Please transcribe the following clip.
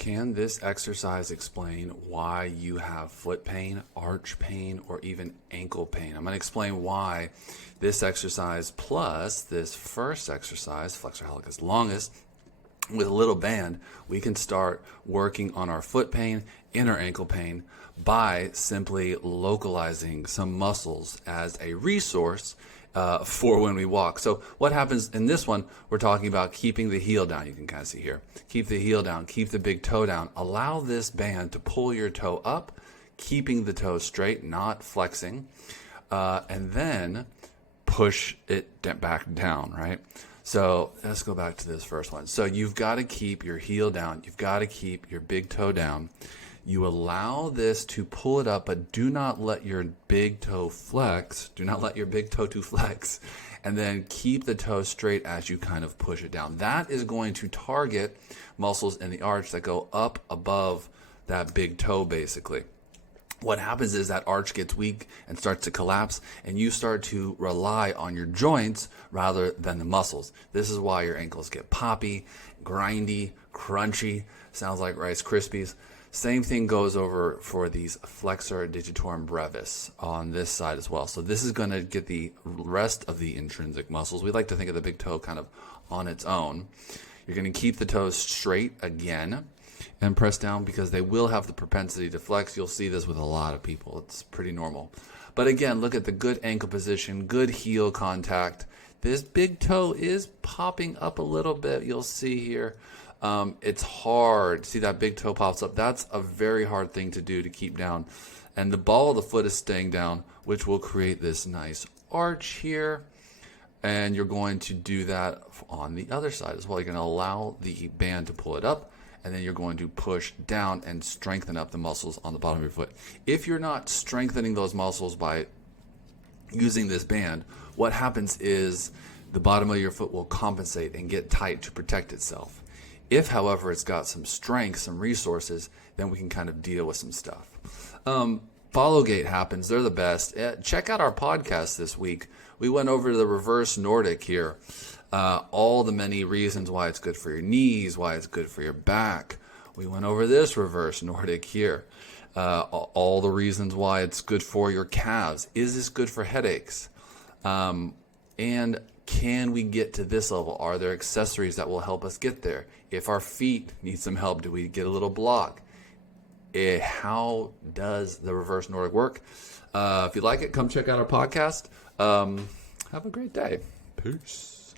Can this exercise explain why you have foot pain, arch pain, or even ankle pain? I'm going to explain why this exercise plus this first exercise, flexor hallucis longus, with a little band, we can start working on our foot pain and our ankle pain by simply localizing some muscles as a resource for when we walk. So what happens in this one, we're talking about keeping the heel down. You can kind of see here. Keep the heel down, keep the big toe down. Allow this band to pull your toe up, keeping the toe straight, not flexing, and then push it back down, right? So let's go back to this first one. So you've got to keep your heel down. You've got to keep your big toe down. You allow this to pull it up, but do not let your big toe flex. Do not let your big toe to flex. And then keep the toe straight as you kind of push it down. That is going to target muscles in the arch that go up above that big toe, basically. What happens is that arch gets weak and starts to collapse, and you start to rely on your joints rather than the muscles. This is why your ankles get poppy, grindy, crunchy, sounds like Rice Krispies. Same thing goes over for these flexor digitorum brevis on this side as well. So this is going to get the rest of the intrinsic muscles. We like to think of the big toe kind of on its own. You're going to keep the toes straight again and press down because they will have the propensity to flex. You'll see this with a lot of people. It's pretty normal. But again, look at the good ankle position, good heel contact. This big toe is popping up a little bit. You'll see here. It's hard. See that big toe pops up? That's a very hard thing to do to keep down. And the ball of the foot is staying down, which will create this nice arch here. And you're going to do that on the other side as well. You're going to allow the band to pull it up, and then you're going to push down and strengthen up the muscles on the bottom of your foot. If you're not strengthening those muscles by using this band, what happens is the bottom of your foot will compensate and get tight to protect itself. If, however, it's got some strength, some resources, then we can kind of deal with some stuff. Follow gait happens. They're the best. Check out our podcast this week. We went over to the reverse Nordic here. All the many reasons why it's good for your knees, why it's good for your back. We went over this reverse Nordic here. All the reasons why it's good for your calves. Is this good for headaches? And can we get to this level? Are there accessories that will help us get there? If our feet need some help, do we get a little block? How does the reverse Nordic work? If you like it, come check out our podcast. Have a great day. Peace.